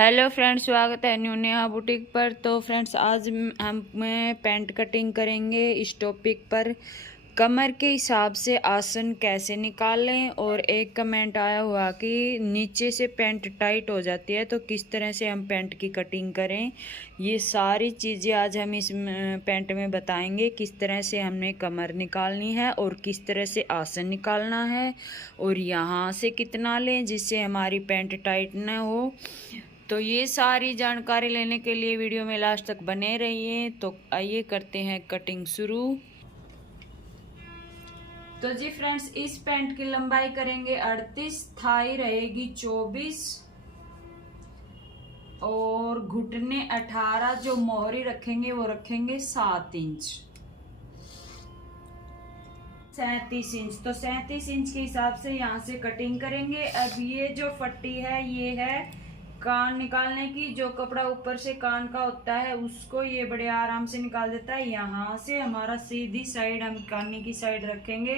Hello friends, स्वागत है new Neha boutique पर। तो फ्रेंड्स, आज हम पैंट कटिंग करेंगे इस टॉपिक पर, कमर के हिसाब से आसन कैसे निकालें। और एक कमेंट आया हुआ कि नीचे से पैंट टाइट हो जाती है, तो किस तरह से हम पैंट की कटिंग करें। ये सारी चीज़ें आज हम इस पैंट में बताएंगे, किस तरह से हमने कमर निकालनी है और किस तरह से आसन निकालना है, और यहाँ से कितना लें जिससे हमारी पैंट टाइट न हो। तो ये सारी जानकारी लेने के लिए वीडियो में लास्ट तक बने रहिए। तो आइए करते हैं कटिंग शुरू। तो जी फ्रेंड्स, इस पैंट की लंबाई करेंगे 38, थाई रहेगी 24 और घुटने 18, जो मोहरी रखेंगे वो रखेंगे 7 इंच, 37 इंच। तो 37 इंच के हिसाब से यहाँ से कटिंग करेंगे। अब ये जो पट्टी है ये है कान निकालने की। जो कपड़ा ऊपर से कान का होता है उसको ये बड़े आराम से निकाल देता है। यहाँ से हमारा सीधी साइड हम कानी की साइड रखेंगे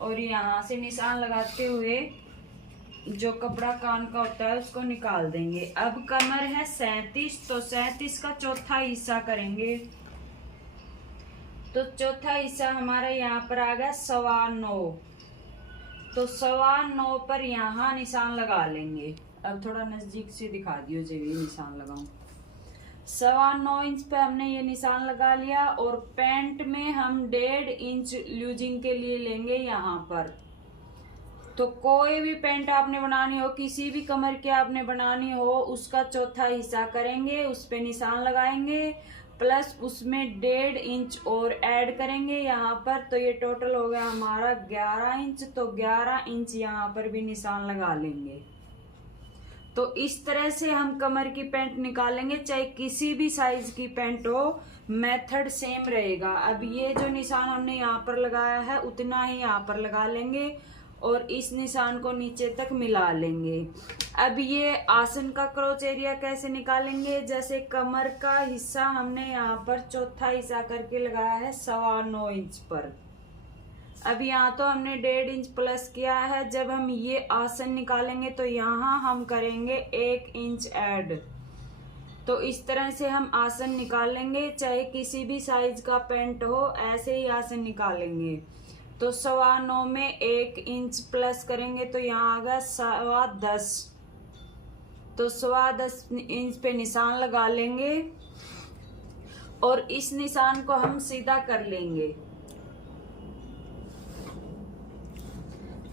और यहाँ से निशान लगाते हुए जो कपड़ा कान का होता है उसको निकाल देंगे। अब कमर है 37, तो 37 का चौथा हिस्सा करेंगे। तो चौथा हिस्सा हमारा यहाँ पर आ गया 9.25। तो 9.25 पर यहाँ निशान लगा लेंगे। अब थोड़ा नजदीक से दिखा दियो जब ये निशान लगाऊं। 9.25 इंच पे हमने ये निशान लगा लिया और पैंट में हम 1.5 इंच लूजिंग के लिए लेंगे यहाँ पर। तो कोई भी पैंट आपने बनानी हो, किसी भी कमर की आपने बनानी हो, उसका चौथा हिस्सा करेंगे, उस पे निशान लगाएंगे, प्लस उसमें 1.5 इंच और ऐड करेंगे यहाँ पर। तो ये टोटल हो गया हमारा 11 इंच। तो 11 इंच यहाँ पर भी निशान लगा लेंगे। तो इस तरह से हम कमर की पैंट निकालेंगे, चाहे किसी भी साइज की पैंट हो, मेथड सेम रहेगा। अब ये जो निशान हमने यहाँ पर लगाया है उतना ही यहाँ पर लगा लेंगे और इस निशान को नीचे तक मिला लेंगे। अब ये आसन का क्रोच एरिया कैसे निकालेंगे। जैसे कमर का हिस्सा हमने यहाँ पर चौथा हिस्सा करके लगाया है 9.25 इंच पर। अब यहाँ तो हमने 1.5 इंच प्लस किया है। जब हम ये आसन निकालेंगे तो यहाँ हम करेंगे 1 इंच ऐड। तो इस तरह से हम आसन निकालेंगे, चाहे किसी भी साइज का पैंट हो, ऐसे ही आसन निकालेंगे। तो 9.25 में 1 इंच प्लस करेंगे तो यहाँ आ गया 10.25। तो 10.25 इंच पे निशान लगा लेंगे और इस निशान को हम सीधा कर लेंगे।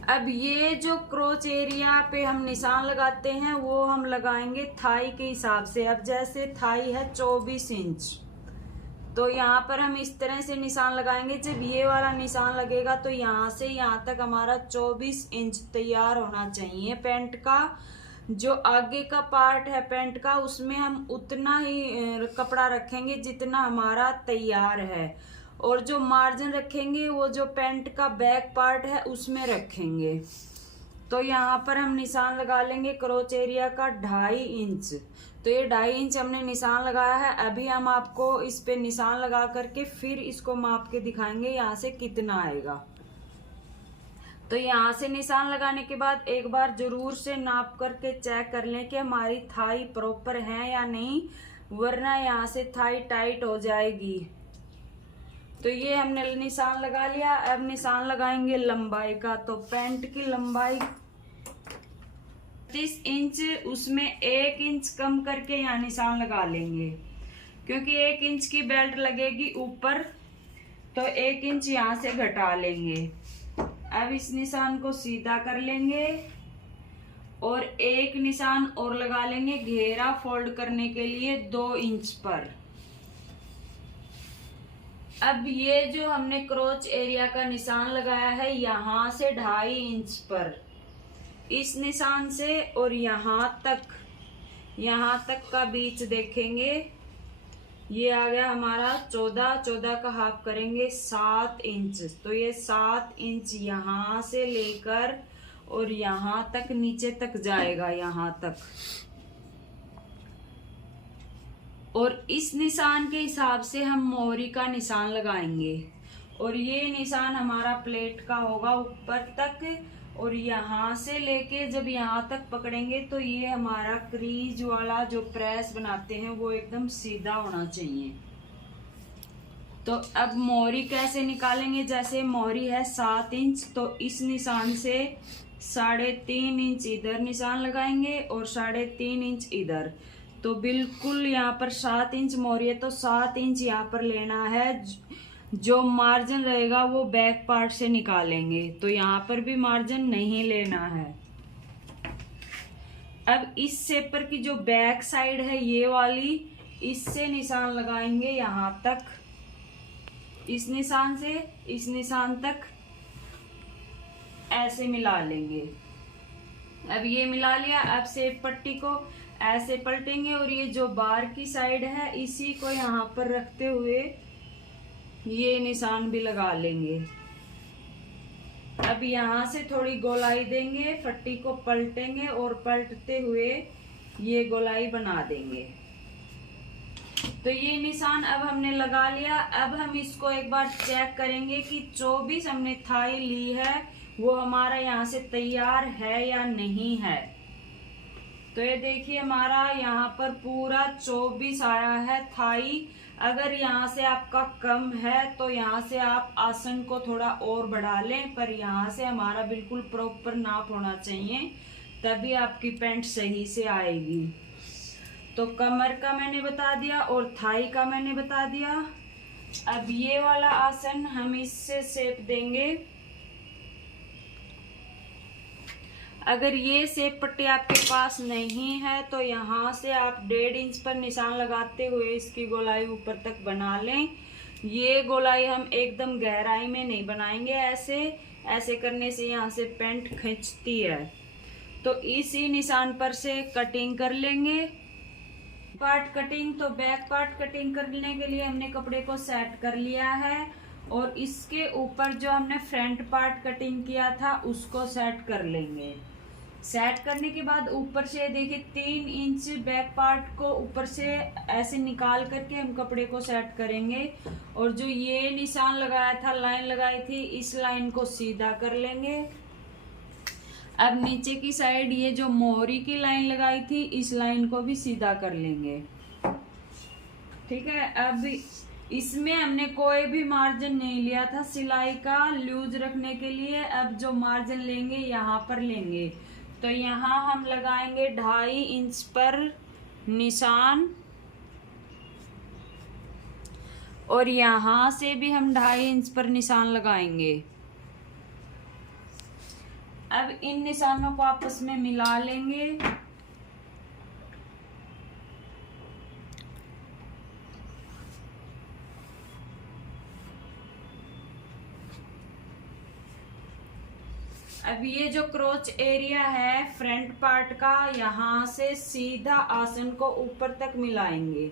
अब ये जो क्रोच एरिया पे हम निशान लगाते हैं वो हम लगाएंगे थाई के हिसाब से। अब जैसे थाई है 24 इंच, तो यहाँ पर हम इस तरह से निशान लगाएंगे। जब ये वाला निशान लगेगा तो यहाँ से यहाँ तक हमारा 24 इंच तैयार होना चाहिए। पैंट का जो आगे का पार्ट है पैंट का, उसमें हम उतना ही कपड़ा रखेंगे जितना हमारा तैयार है, और जो मार्जिन रखेंगे वो जो पैंट का बैक पार्ट है उसमें रखेंगे। तो यहाँ पर हम निशान लगा लेंगे क्रोच एरिया का 2.5 इंच। तो ये 2.5 इंच हमने निशान लगाया है। अभी हम आपको इस पे निशान लगा करके फिर इसको माप के दिखाएंगे यहाँ से कितना आएगा। तो यहाँ से निशान लगाने के बाद एक बार जरूर से नाप करके चेक कर लें कि हमारी थाई प्रॉपर है या नहीं, वरना यहाँ से थाई टाइट हो जाएगी। तो ये हमने निशान लगा लिया। अब निशान लगाएंगे लंबाई का। तो पैंट की लंबाई 30 इंच, उसमें 1 इंच कम करके यहाँ निशान लगा लेंगे, क्योंकि 1 इंच की बेल्ट लगेगी ऊपर, तो 1 इंच यहाँ से घटा लेंगे। अब इस निशान को सीधा कर लेंगे और एक निशान और लगा लेंगे घेरा फोल्ड करने के लिए 2 इंच पर। अब ये जो हमने क्रोच एरिया का निशान लगाया है यहाँ से 2.5 इंच पर, इस निशान से और यहाँ तक का बीच देखेंगे, ये आ गया हमारा 14 का हाफ करेंगे 7 इंच। तो ये 7 इंच यहाँ से लेकर और यहाँ तक नीचे तक जाएगा, यहाँ तक। और इस निशान के हिसाब से हम मोहरी का निशान लगाएंगे और ये निशान हमारा प्लेट का होगा ऊपर तक और यहाँ से लेके जब यहाँ तक पकड़ेंगे तो ये हमारा क्रीज वाला जो प्रेस बनाते हैं वो एकदम सीधा होना चाहिए। तो अब मोहरी कैसे निकालेंगे, जैसे मोहरी है 7 इंच, तो इस निशान से 3.5 इंच इधर निशान लगाएंगे और 3.5 इंच इधर। तो बिल्कुल यहाँ पर 7 इंच मोहरी है तो 7 इंच यहाँ पर लेना है। जो मार्जिन रहेगा वो बैक पार्ट से निकालेंगे, तो यहाँ पर भी मार्जिन नहीं लेना है। अब इस शेपर की जो बैक साइड है ये वाली, इससे निशान लगाएंगे यहाँ तक, इस निशान से इस निशान तक ऐसे मिला लेंगे। अब ये मिला लिया। अब शेप पट्टी को ऐसे पलटेंगे और ये जो बार की साइड है इसी को यहाँ पर रखते हुए ये निशान भी लगा लेंगे। अब यहाँ से थोड़ी गोलाई देंगे, पट्टी को पलटेंगे और पलटते हुए ये गोलाई बना देंगे। तो ये निशान अब हमने लगा लिया। अब हम इसको एक बार चेक करेंगे कि 24 हमने थाई ली है वो हमारा यहाँ से तैयार है या नहीं है। तो ये देखिए हमारा यहाँ पर पूरा 24 आया है थाई। अगर यहाँ से आपका कम है तो यहाँ से आप आसन को थोड़ा और बढ़ा लें, पर यहाँ से हमारा बिल्कुल प्रॉपर नाप होना चाहिए, तभी आपकी पैंट सही से आएगी। तो कमर का मैंने बता दिया और थाई का मैंने बता दिया। अब ये वाला आसन हम इससे शेप देंगे। अगर ये शेप पट्टी आपके पास नहीं है तो यहाँ से आप 1.5 इंच पर निशान लगाते हुए इसकी गोलाई ऊपर तक बना लें। ये गोलाई हम एकदम गहराई में नहीं बनाएंगे, ऐसे करने से यहाँ से पैंट खींचती है। तो इसी निशान पर से कटिंग कर लेंगे। पार्ट कटिंग, तो बैक पार्ट कटिंग करने के लिए हमने कपड़े को सेट कर लिया है और इसके ऊपर जो हमने फ्रंट पार्ट कटिंग किया था उसको सेट कर लेंगे। सेट करने के बाद ऊपर से देखिए 3 इंच बैक पार्ट को ऊपर से ऐसे निकाल करके हम कपड़े को सेट करेंगे और जो ये निशान लगाया था, लाइन लगाई थी, इस लाइन को सीधा कर लेंगे। अब नीचे की साइड ये जो मोहरी की लाइन लगाई थी इस लाइन को भी सीधा कर लेंगे। ठीक है। अब इसमें हमने कोई भी मार्जिन नहीं लिया था सिलाई का लूज रखने के लिए। अब जो मार्जिन लेंगे यहाँ पर लेंगे, तो यहाँ हम लगाएंगे 2.5 इंच पर निशान और यहाँ से भी हम 2.5 इंच पर निशान लगाएंगे। अब इन निशानों को आपस में मिला लेंगे। अब ये जो क्रोच एरिया है फ्रंट पार्ट का, यहाँ से सीधा आसन को ऊपर तक मिलाएंगे।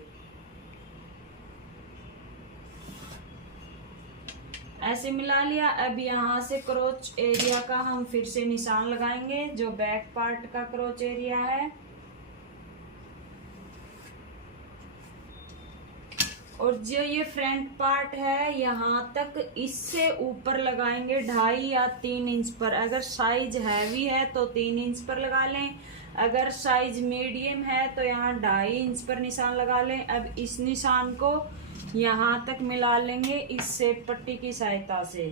ऐसे मिला लिया। अब यहाँ से क्रोच एरिया का हम फिर से निशान लगाएंगे, जो बैक पार्ट का क्रोच एरिया है। और जो ये फ्रंट पार्ट है यहाँ तक इससे ऊपर लगाएंगे 2.5 या 3 इंच पर। अगर साइज हैवी है तो 3 इंच पर लगा लें, अगर साइज मीडियम है तो यहाँ 2.5 इंच पर निशान लगा लें। अब इस निशान को यहाँ तक मिला लेंगे इस शेप पट्टी की सहायता से।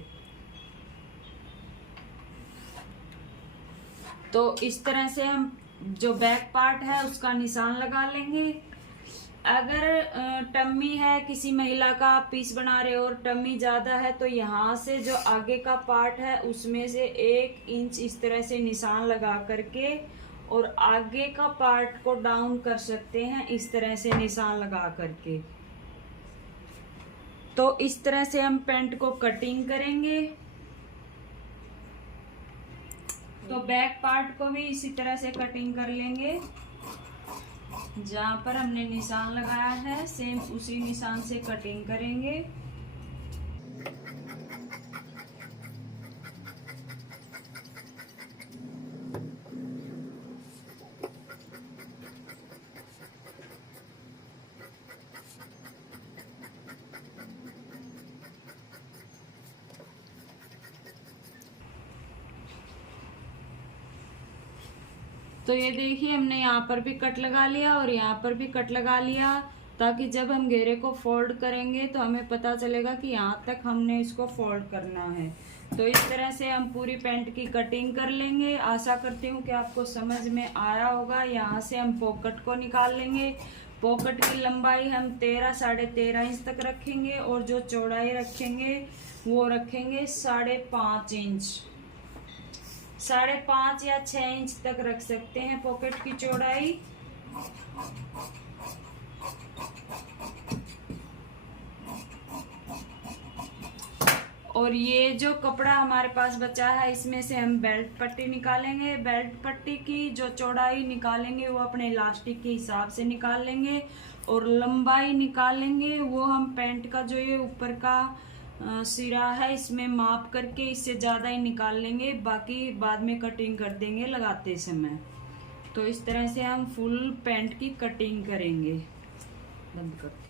तो इस तरह से हम जो बैक पार्ट है उसका निशान लगा लेंगे। अगर टम्मी है, किसी महिला का आप पीस बना रहे हो और टम्मी ज्यादा है, तो यहाँ से जो आगे का पार्ट है उसमें से 1 इंच इस तरह से निशान लगा करके और आगे का पार्ट को डाउन कर सकते हैं, इस तरह से निशान लगा करके। तो इस तरह से हम पैंट को कटिंग करेंगे। तो बैक पार्ट को भी इसी तरह से कटिंग कर लेंगे। जहाँ पर हमने निशान लगाया है सेम उसी निशान से कटिंग करेंगे। तो ये देखिए हमने यहाँ पर भी कट लगा लिया और यहाँ पर भी कट लगा लिया, ताकि जब हम घेरे को फोल्ड करेंगे तो हमें पता चलेगा कि यहाँ तक हमने इसको फोल्ड करना है। तो इस तरह से हम पूरी पैंट की कटिंग कर लेंगे। आशा करती हूँ कि आपको समझ में आया होगा। यहाँ से हम पॉकेट को निकाल लेंगे। पॉकेट की लंबाई हम 13 साढ़े 13 इंच तक रखेंगे और जो चौड़ाई रखेंगे वो रखेंगे 5.5 इंच, 5.5 या 6 इंच तक रख सकते हैं पॉकेट की चौड़ाई। और ये जो कपड़ा हमारे पास बचा है इसमें से हम बेल्ट पट्टी निकालेंगे। बेल्ट पट्टी की जो चौड़ाई निकालेंगे वो अपने इलास्टिक के हिसाब से निकाल लेंगे और लंबाई निकालेंगे वो हम पैंट का जो ये ऊपर का सिरा है इसमें माप करके इससे ज़्यादा ही निकाल लेंगे, बाकी बाद में कटिंग कर देंगे लगाते समय। तो इस तरह से हम फुल पैंट की कटिंग करेंगे। बंद कर।